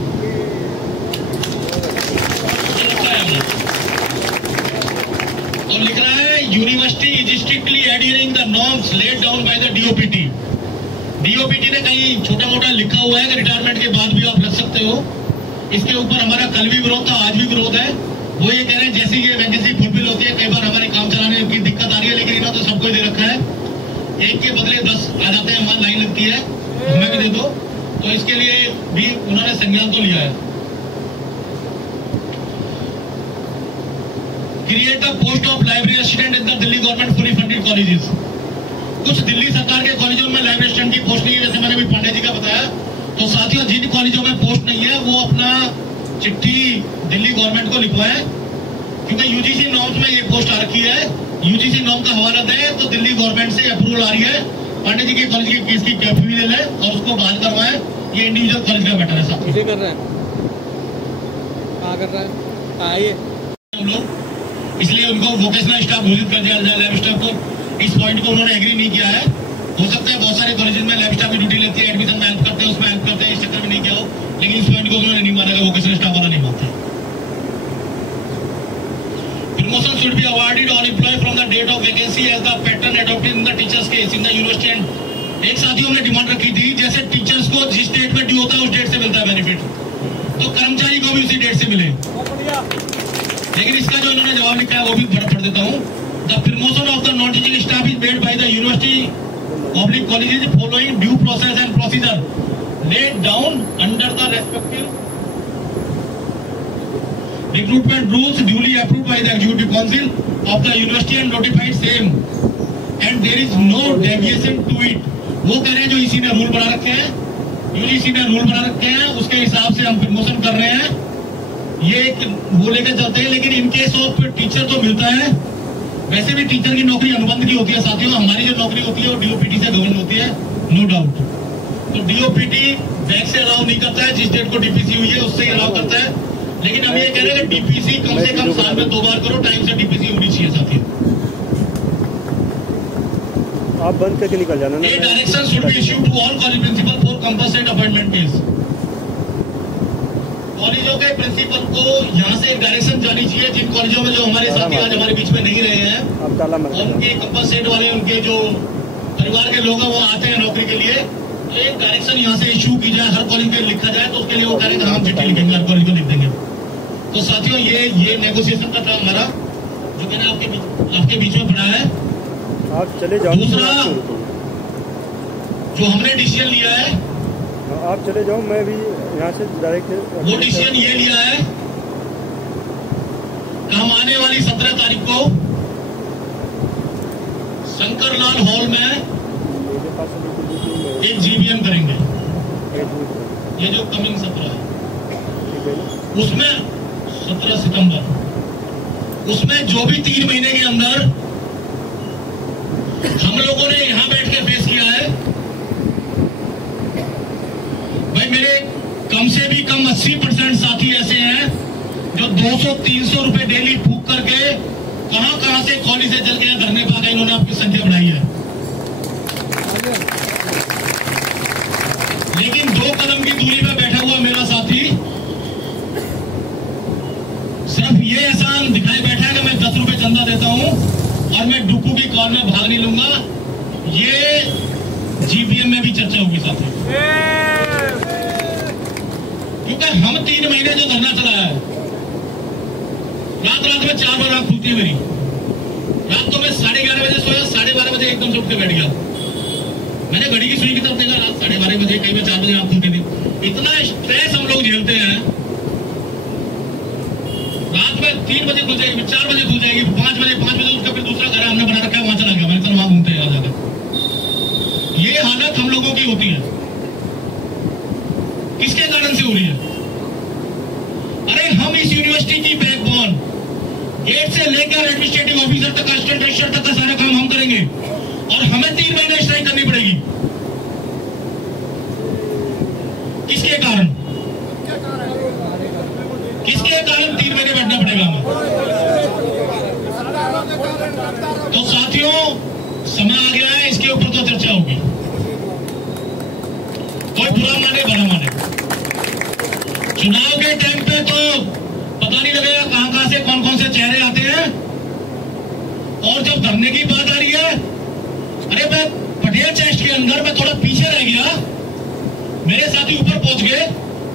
और लिख रहा है university is strictly adhering the norms laid down by the DOPT. DOPT ने कहीं छोटा मोटा लिखा हुआ है कि रिटायरमेंट के बाद भी आप रख सकते हो। इसके ऊपर हमारा कल भी विरोध था, आज भी विरोध है। वो ये कह रहे हैं जैसी ये वैकेंसी फुलफिल होती है, कई बार हमारे काम चलाने की दिक्कत आ रही है, लेकिन इन्होंने तो सबको दे रखा है, एक के बदले 10 आ जाते हैं, वहां लाइन लगती है, हमें भी दे दो। तो इसके लिए भी उन्होंने संज्ञान तो लिया है। Create the post of library assistant in the Delhi government fully funded colleges. कुछ दिल्ली सरकार के कॉलेजों में लाइब्रेरी असिस्टेंट की पोस्ट नहीं है, जैसे मैंने अभी पांडे जी का बताया। तो साथियों जिन कॉलेजों में पोस्ट नहीं है वो अपना चिट्ठी दिल्ली गवर्नमेंट को लिखवाए, क्योंकि यूजीसी नॉर्म्स में ये पोस्ट आ रखी है। यूजीसी नॉर्म का हवाला दे तो दिल्ली गवर्नमेंट से अप्रूवल आ रही है, पांडे जी के कॉलेज के केस की कैफी ले लें और उसको बहाल करवाए। ये इंडिविजुअल कॉलेज का मैटर है साथियों। इसे कर रहा है, कहाँ कर रहा है, आइए हम लोग, इसलिए उनको वोकेशनल स्टाफ घोषित कर दिया जाए। लैब स्टाफ को इस पॉइंट को उन्होंने एग्री नहीं किया है। हो सकता है बहुत सारे कॉलेजेस में लैब स्टाफ की ड्यूटी लेती है, एडमिशन में हेल्प करते हैं, उसमें हेल्प करते हैं, इस चक्कर में नहीं किया हो, लेकिन इस पॉइंट को उन्होंने नहीं माना, वोकेशनल स्टाफ वाला नहीं मानता। Promotion should be awarded on employee from the date of vacancy as the pattern adopted in the teachers case in the university and एक साथियों हमने डिमांड रखी थी, जैसे टीचर्स को जिस डेट में ड्यू होता है उस डेट से मिलता है बेनिफिट, तो कर्मचारी को भी उसी डेट से मिले। लेकिन इसका जो इन्होंने जवाब लिखा है वो भी पढ़ देता हूँ। The promotion of the non teaching staff is made by the university public colleges following due process and procedure laid down under the respective recruitment rules duly approved by the executive council of the university and notified same and there is no deviation to it। वो कह रहे हैं जो इसी ने रूल बना रखे हैं, यूजीसी ने रूल बना रखे हैं, उसके हिसाब से हम प्रमोशन कर रहे हैं, ये वो लेकर चलते हैं। लेकिन इन केस ऑफ टीचर तो मिलता है, वैसे भी टीचर की नौकरी अनुबंध की होती है साथियों। हमारी जो नौकरी होती है वो डीओपीटी से गवर्न होती है, नो डाउट। तो डीओपीटी बैक से अलाउ नहीं करता है, जिस डेट को डीपीसी हुई है उससे ही अलाउ करता है। लेकिन हम ये कह रहे हैं कि डीपीसी कम से कम साल में 2 बार करो, टाइम से डीपीसी होनी चाहिए साथियों। आप बंद करके निकल जाना ना। Direction should be issued to all college principal for compulsory appointment case. कॉलेजों के प्रिंसिपल को यहाँ से डायरेक्शन जानी चाहिए, जिन कॉलेजों में जो हमारे साथी आज हमारे बीच में नहीं रहे हैं, उनके कंपस सेट वाले उनके जो परिवार के लोग हैं वो आते हैं नौकरी के लिए, तो एक डायरेक्शन यहाँ से इशू की जाए, हर कॉलेज पे लिखा जाए, तो उसके लिए वो डायरेक्ट हम चिट्ठी लिखेंगे, हर कॉलेज को लिख देंगे। तो साथियों ये नेगोशिएशन का था हमारा, जो मैंने आपके बीच में पढ़ा है। आप चले जाओ। दूसरा जो हमने डिसीजन लिया है, आप चले जाओ, मैं भी यहाँ से डायरेक्ट वो डिसीजन ये लिया है कि हम आने वाली 17 तारीख को शंकरलाल हॉल में एक जीबीएम करेंगे। ये जो कमिंग 17 है, उसमें 17 सितंबर, उसमें जो भी 3 महीने के अंदर हम लोगों ने यहां बैठ के फेस किया है, भाई मेरे कम से भी कम 80% साथी ऐसे हैं जो 200-300 रुपए डेली फूक करके कहां से कॉलेज से चल के धरने पा गए, इन्होंने आपकी संख्या बढ़ाई है। लेकिन 2 कदम की दूरी पे बैठा हुआ मेरा साथी सिर्फ ये एहसान दिखाई बैठा है कि मैं 10 रुपए चंदा देता हूं और मैं डुकू की कॉल में भाग नहीं लूंगा। ये जीबीएम में भी चर्चा होगी साथी, क्योंकि हम 3 महीने जो धरना चलाया है, रात में 4 बार आंख खुलती है मेरी, रात को मैं 11:30 बजे सोया, 12:30 बजे एकदम से उठ के बैठ गया। मैंने घड़ी की सुई की तरफ देखा, रात 12:30 बजे, कहीं में 4 बजे आंख खुलती थी। इतना स्ट्रेस हम लोग झेलते हैं, रात में 3 बजे खुल जाएगी, 4 बजे खुल जाएगी, 5 बजे उसका फिर दूसरा घर हमने बना रखा है, वहां चला गया, मैंने कल वहां घूमते हैं जाकर। ये हालत हम लोगों की होती है, किसके कारण से हो रही है? अरे हम इस यूनिवर्सिटी की बैकबोन, गेट से लेकर एडमिनिस्ट्रेटिव ऑफिसर तक, असिस्टेंट रजिस्ट्रार तक का सारा काम हम करेंगे और हमें 3 महीने स्ट्राइक करनी पड़ेगी। किसके कारण? किसके कारण 3 महीने बैठना पड़ेगा हमें? तो साथियों, समय आ गया है, इसके ऊपर तो चर्चा होगी, कोई बुरा माने भला माने। चुनाव के टाइम पे तो पता नहीं लगेगा कहां से कौन से चेहरे आते हैं, और जब धरने की बात आ रही है, अरे मैं पटेल चेस्ट के अंदर में थोड़ा पीछे रह गया, मेरे साथी ऊपर पहुंच गए।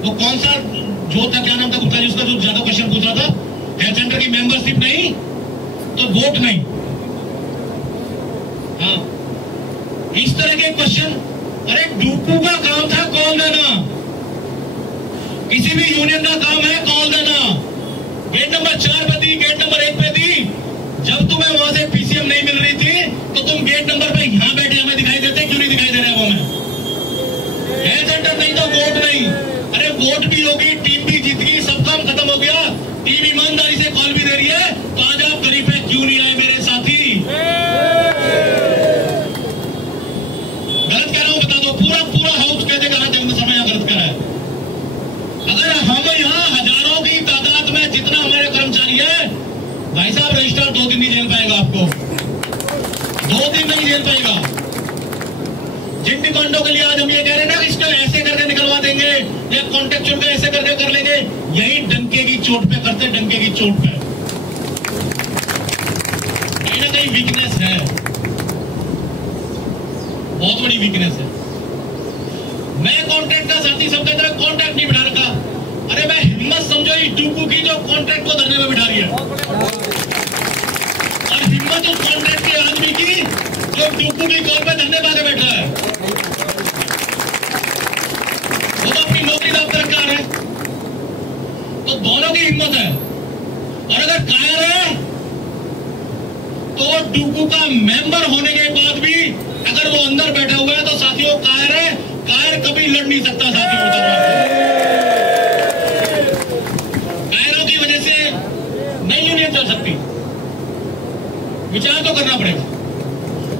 वो कौन सा जो था, क्या नाम था गुप्ता जी उसका, जो ज्यादा क्वेश्चन पूछ रहा था, हेल्थ सेंटर की मेंबरशिप नहीं तो वोट नहीं, हाँ, इस तरह के क्वेश्चन। अरे डूपू का काम था कॉल देना, किसी भी यूनियन का काम है कॉल देना। गेट नंबर 4 पे दी, गेट नंबर 1 पे दी। जब तुम्हें वहां से पीसीएम नहीं मिल रही थी तो तुम गेट नंबर पे यहां बैठे हमें दिखाई देते, क्यों नहीं दिखाई दे रहे वो हमें? हेल्थ सेंटर नहीं तो वोट नहीं। अरे वोट भी होगी, टीम भी जीत गई, सब काम खत्म हो गया, टीम ईमानदारी से कॉल भी दे रही है, तो आज आप गरीब पे क्यों नहीं आए मेरे साथी? गलत कह रहा हूं, बता दो, पूरा हाउस कह देगा समय गलत कह रहा है। अगर हम यहाँ हजारों की तादाद में, जितना हमारे कर्मचारी है, भाई साहब रजिस्ट्रार 2 दिन नहीं झेल पाएगा आपको, 2 दिन नहीं झेल पाएगा। जिन डिमांडों के लिए आज हम ये कह रहे हैं ना, इसको ऐसे करके निकलवा देंगे या कॉन्ट्रैक्चुअल पे ऐसे करके कर लेंगे, यही डंके की चोट पे करते, डंके की चोट पे। कहीं ना कहीं वीकनेस है, बहुत बड़ी वीकनेस है। मैं कॉन्ट्रैक्ट का साथी, सब कहते हैं कॉन्ट्रैक्ट नहीं बिठा रखा। अरे मैं हिम्मत समझो इस डूकू की जो कॉन्ट्रैक्ट को धरने में बिठा रही है, और हिम्मत उस कॉन्ट्रैक्ट के आदमी की जो डूकू की कॉल पे धरने पा के बैठा है। वो तो अपनी नौकरी दाव रखा है, तो दोनों की हिम्मत है। और अगर कायर है तो वो डूकू का मेंबर होने के बाद भी अगर वो अंदर बैठा हुआ है तो साथियों कायर है, कायर कभी लड़ नहीं सकता साथियों। कायरों की वजह से नहीं यूनियन चल सकती, विचार तो करना पड़ेगा।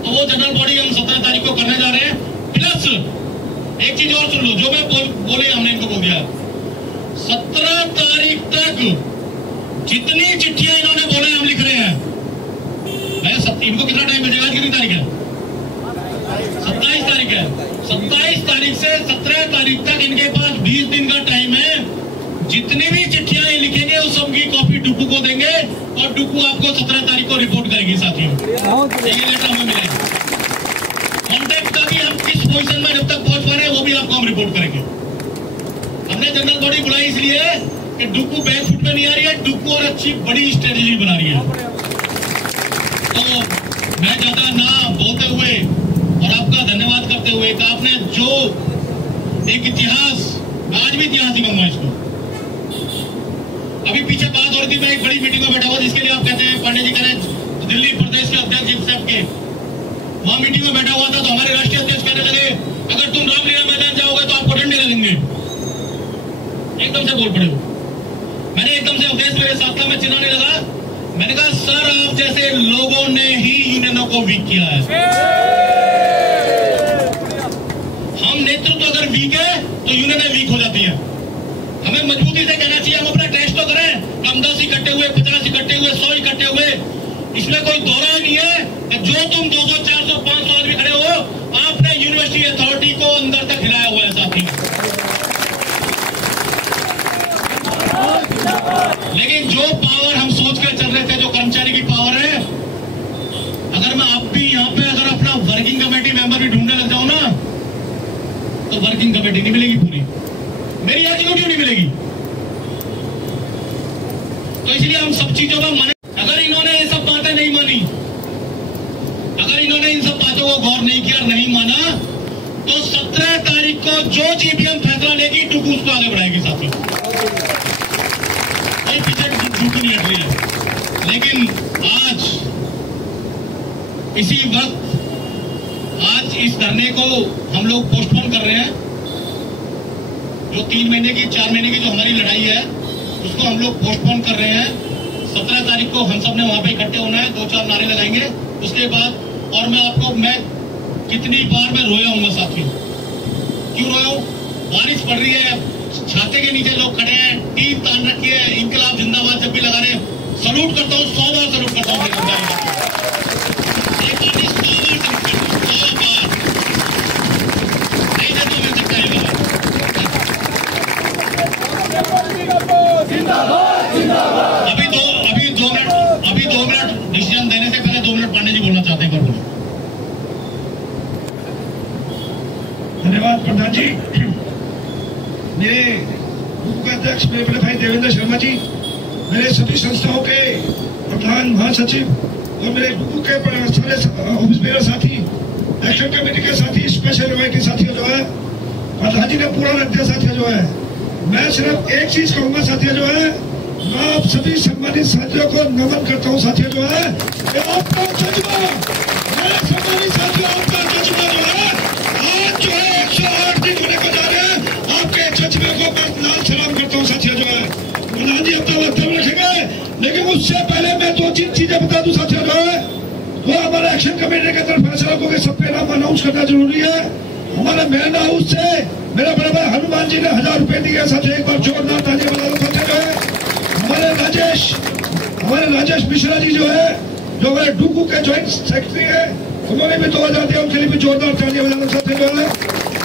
तो वो जनरल बॉडी हम 17 तारीख को करने जा रहे हैं। प्लस एक चीज और सुन लो, जो मैं बोले हमने इनको बोल दिया, 17 तारीख तक जितनी चिट्ठियां इन्होंने बोले हम लिख रहे हैं। इनको कितना टाइम मिलेगा? कितनी तारीख है? 27 तारीख है। 27 तारीख से 17 तारीख तक इनके पास 20 दिन का टाइम है। जितनी भी चिट्ठियां लिखेंगे उस सब की कॉपी डुकू को देंगे और डुकू आपको 17 तारीख को रिपोर्ट करेगी साथियों। ये लेटर हमें मिलेगा। कॉन्ट्रैक्ट का भी हम किस पोजीशन में जब तक पहुंच पा रहे हैं वो भी आपको हम रिपोर्ट करेंगे। हमने जनरल बॉडी बुलाई इसलिए कि डुकू बैक फुट में नहीं आ रही है, डुकू और अच्छी बड़ी स्ट्रेटेजी बना रही है। तो मैं ज्यादा ना बोलते हुए और आपका धन्यवाद करते हुए कि आपने जो एक इतिहास, आज भी इतिहास ही कहूंगा इसको। अभी पीछे बात हो रही थी, मैं एक बड़ी मीटिंग में बैठा हुआ जिसके लिए आप कहते हैं पांडे जी कह रहे हैं दिल्ली प्रदेश के अध्यक्ष साहब के, वहां मीटिंग में बैठा हुआ था तो हमारे राष्ट्रीय अध्यक्ष कहने लगे अगर तुम रामलीला मैदान जाओगे तो आपको डंडे लगेंगे। एकदम से बोल पड़े हो। मैंने एकदम से अवधेश मेरे साथ था, मैं चिल्लाने लगा, मैंने कहा सर आप जैसे लोगों ने ही यूनियनों को वीक किया है। हम नेतृत्व अगर वीक है तो यूनियनें वीक हो जाती है। हमें मजबूती से कहना चाहिए हम अपना टेस्ट तो करें, हम 10 इकट्ठे हुए, 50 इकट्ठे हुए, 100 इकट्ठे हुए, इसमें कोई दौरा ही नहीं है। जो तुम 200, 400, 500 आदमी खड़े हो, आपने यूनिवर्सिटी अथॉरिटी को अंदर तक हिलाया हुआ है साथी। लेकिन जो पावर हम सोच कर चल रहे थे, जो कर्मचारी की पावर है, अगर मैं आप भी यहाँ पे अगर अपना वर्किंग कमेटी मेंबर भी ढूंढने लग जाऊं ना तो वर्किंग कमेटी नहीं मिलेगी पूरी, मेरी एग्जीक्यूटिव नहीं मिलेगी। तो इसलिए हम सब चीजों में माने। अगर इन्होंने ये सब बातें नहीं मानी, अगर इन्होंने इन सब बातों को गौर नहीं किया, नहीं माना, तो 17 तारीख को जो जीपीएम फैसला लेगी डुकू उसको आगे बढ़ाएगी साथी। कोई पीछे डुकू नहीं हट रही है। लेकिन आज इसी वक्त आज इस धरने को हम लोग पोस्टपोन कर रहे हैं। जो 3 महीने की 4 महीने की जो हमारी लड़ाई है उसको हम लोग पोस्टपोन कर रहे हैं। 17 तारीख को हम सब ने वहां पे इकट्ठे होना है, 2-4 नारे लगाएंगे उसके बाद। और मैं कितनी बार मैं रोया हूँ साथियों। क्यों रोया हूँ? बारिश पड़ रही है, छाते के नीचे लोग खड़े हैं, टीम तान रखी है, इंकलाब जिंदाबाद जब भी लगा रहे, सलूट करता हूँ, 100 बार सलूट करता हूँ। अभी दो मिनट डिसीजन देने से पहले 2 मिनट पांडे जी बोलना चाहते हैं। धन्यवाद प्रधान जी। मेरे ग्रुप के अध्यक्ष मेरे बड़े भाई देवेंद्र शर्मा जी, मेरे सभी संस्थाओं के प्रधान महासचिव और मेरे ग्रुप के सारे ऑफिस मेरे साथी, एक्शन कमेटी के साथी, स्पेशल एनवाई के साथियों जो है, प्रधान जी ने पूरा रख दिया साथियों जो है। मैं सिर्फ एक चीज कहूंगा साथियों जो है, मैं आप सभी सम्मानित साथियों को नमन करता हूं साथियों जो है, आपका जज्बा, मेरे सम्मानित साथियों आपका जज्बा जो है आज जो है 108 दिन होने को जा रहे हैं, आपके जज्बे को मैं लाल सलाम करता हूं साथियों जो है। प्रधान जी अपना वक्तव्य रखेंगे, लेकिन उससे पहले मैं 2-3 चीजें बता दूं साथियों जो है। वो हमारा एक्शन कमेटी के तरफ फैसला को सबके नाम अनाउंस करना जरूरी है। हमारे मेन हाउस से मेरे बड़े भाई हनुमान जी ने 1000 रुपए दिए साथियों, एक बार जोरदार ताली बजा दो साथियों जो है। हमारे राजेश मिश्रा जी जो है, जो हमारे डुकू के ज्वाइंट सेक्रेटरी है, उन्होंने भी 2000 दिया, उनके लिए भी जोरदार तालियां बजाना चाहते जो है।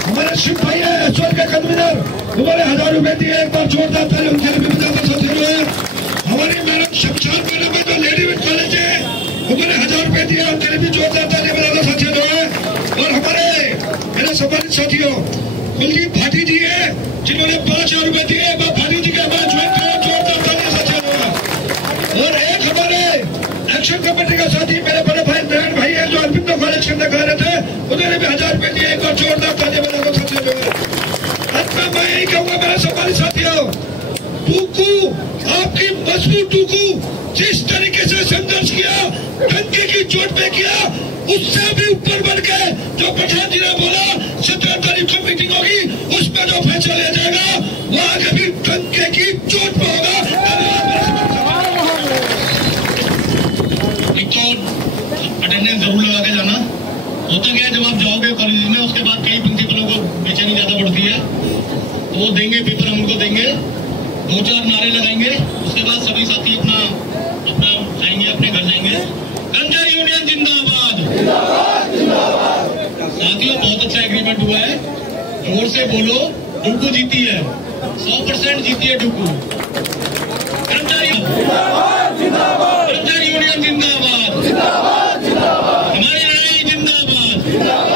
हमारे शिव भाई है एसओएल के कन्वीनर, उन्होंने 1000 रुपए दिए, एक बार जोरदार तालियां उनके लिए भी बजाना चाहते जो है। हमारी मैडम शमशान मैडम है जो लेडी विद कॉलेज है, उन्होंने 1000 रुपए दिए, उनके लिए भी जोरदार तालियां बजाना साथियों जो है। और हमारे मेरे सम्मानित साथियों कुलदीप भाटी जी है, जिन्होंने 5000 रुपए दिए, भाटी जी के हमारे ज्वाइंट जोरदार तालियां साथियों जो है। और एक हमारे एक्शन कमेटी का साथी मेरे बड़े भाई नारायण भाई है, जो अरविंदो कॉलेज के अंदर रहे थे, उन्होंने भी 1000 रुपए दिए, एक बार जोरदार तालियां बजाना साथियों जो है। अंत में मैं यही कहूंगा मेरे सम्मानित साथियों, टूकू आपकी मजबूत टूकू जिस तरीके से संघर्ष किया, डंके की चोट पे किया, उससे भी ऊपर बढ़ के जो प्रधान जी ने बोला 17 तारीख को मीटिंग होगी, उसमें जो फैसला लिया जाएगा वो आगे भी डंके की चोट पे होगा। एक तो अटेंडेंस जरूर लगा के जाना। होता क्या है, जब आप जाओगे कॉलेज में उसके बाद कई प्रिंसिपलों को बेचैनी ज्यादा बढ़ती है, तो वो देंगे पेपर, हम उनको देंगे, 2-4 नारे लगाएंगे, उसके बाद सभी साथी अपना जाएंगे, अपने घर जाएंगे। कर्मचारी यूनियन जिंदाबाद। साथियों बहुत अच्छा एग्रीमेंट हुआ है, जोर से बोलो, डुकू जीती है, 100% जीती है डुकू। कर्मचारी यूनियन जिंदाबाद, हमारी लड़ाई जिंदाबाद।